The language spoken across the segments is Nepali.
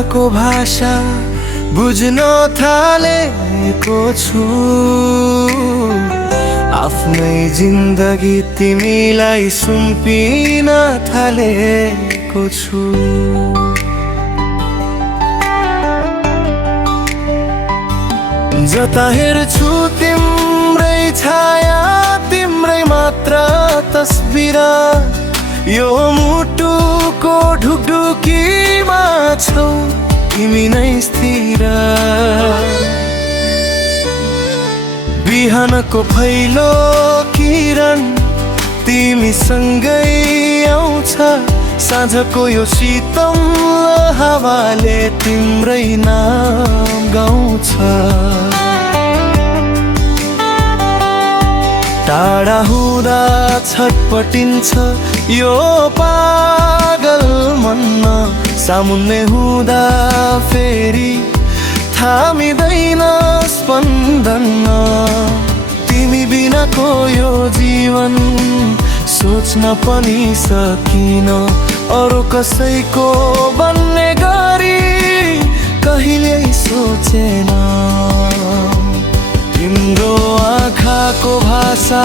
आँखाको भाषा बुझ्न थालेको छु। आफ्नै जिन्दगी तिमीलाई सुम्पिन थालेको छु। जता हेर्छु तिम्रै छाया, तिम्रै मात्र तस्बिर, यो मुटुको ढुकढुकीमा छौ तिमी नै स्थिर। बिहानको फैलो किरण तिमीसँगै आउँछ, साँझको यो शीतल हावाले तिम्रै नाम गाउँछ। टाढा हुँदा छटपटिन्छ यो पागल मन, सामुन्ने हुँदा फेरि थामिँदैन स्पन्दन। तिमी बिनाको यो जीवन सोच्न पनि सकिन, अरू कसैको बन्ने गरी कहिल्यै सोचेन। तिम्रो आँखाको भाषा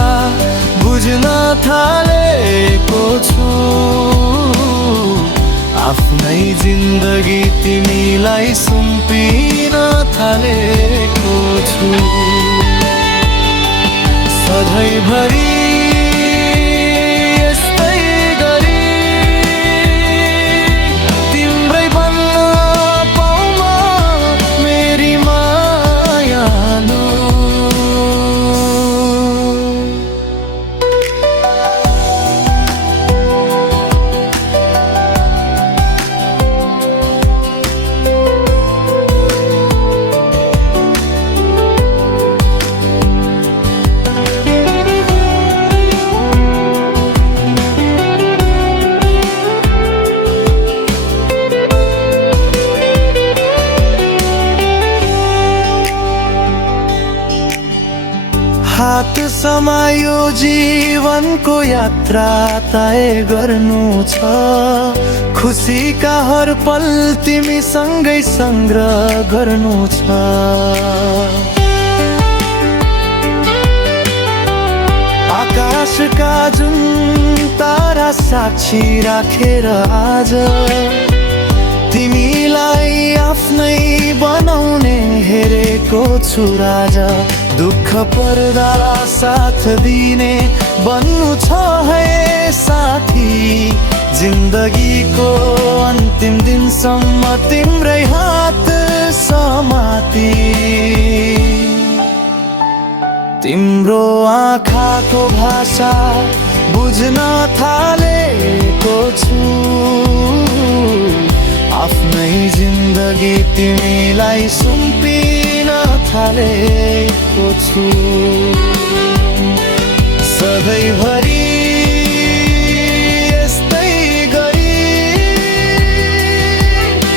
बुझ्न थालेको छु। आफ्नै जिन्दगी तिमीलाई सुम्पिन थालेको छु। सधैँभरि हात समायो जीवनको यात्रा तय गर्नु छ। खुसीका हर पल तिमीसँगै संग्रह गर्नु छ। आकाशका जुन तारा साक्षी राखेर आज तिमीलाई आफ्नै बनाउने हेरेको छु राजा। दुःख पर्दा साथ दिने बन्नु छ है साथी, जिन्दगीको अन्तिम दिनसम्म तिम्रै हात समाती। तिम्रो आँखाको भाषा बुझ्न थालेको छु। आफ्नै जिन्दगी तिमीलाई सुम्पिन थालेको छु। सधैँभरि यस्तै गरी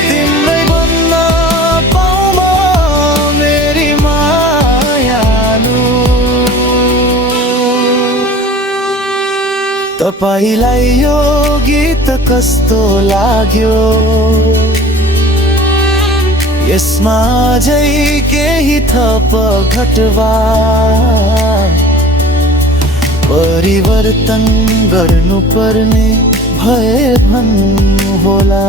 तिम्रै बन्न पाऊँ म मेरी मायालु। तपाईलाई यो गीत कस्तो लाग्यो? यसमा अझै केही थप घटवा परिवर्तन गर्नुपर्ने भए भन्नु होला।